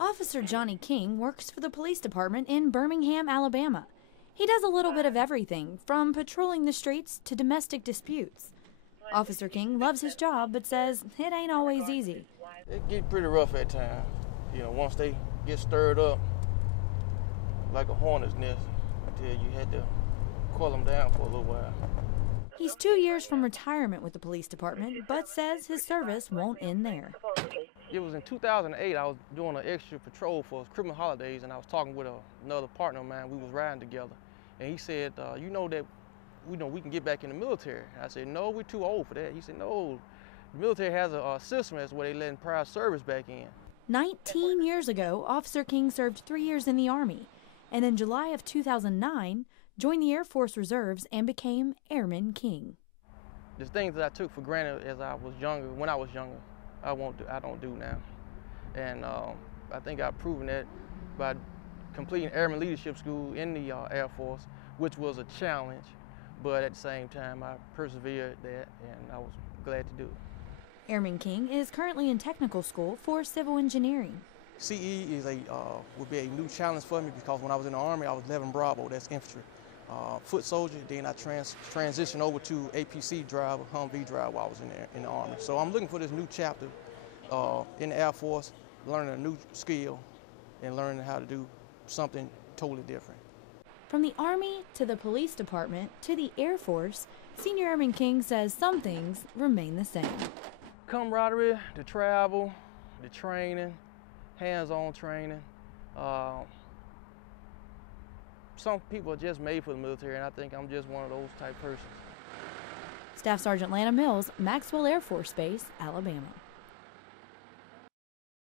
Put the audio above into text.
Officer Johnny King works for the police department in Birmingham, Alabama. He does a little bit of everything, from patrolling the streets to domestic disputes. Officer King loves his job, but says it ain't always easy. It get pretty rough at times. Once they get stirred up like a hornet's nest, until you had to cool them down for a little while. He's 2 years from retirement with the police department, but says his service won't end there. It was in 2008, I was doing an extra patrol for criminal holidays, and I was talking with another partner of mine. We was riding together, and he said, you know that we can get back in the military. I said, no, we're too old for that. He said, no, the military has a system that's where they letting prior service back in. 19 years ago, Officer King served 3 years in the Army, and in July of 2009, joined the Air Force Reserves and became Airman King. The things that I took for granted when I was younger, I don't do now. And I think I've proven that by completing Airman Leadership School in the Air Force, which was a challenge, but at the same time I persevered that, and I was glad to do it. Airman King is currently in technical school for civil engineering. CE would be a new challenge for me because when I was in the Army, I was 11 Bravo, that's infantry. Foot soldier, then I transitioned over to APC driver, Humvee driver while I was in the Army. So I'm looking for this new chapter in the Air Force, learning a new skill and learning how to do something totally different. From the Army to the police department to the Air Force, Senior Airman King says some things remain the same. Camaraderie, the travel, the training, hands-on training. Some people are just made for the military, and I think I'm just one of those type persons. Staff Sergeant Lana Mills, Maxwell Air Force Base, Alabama.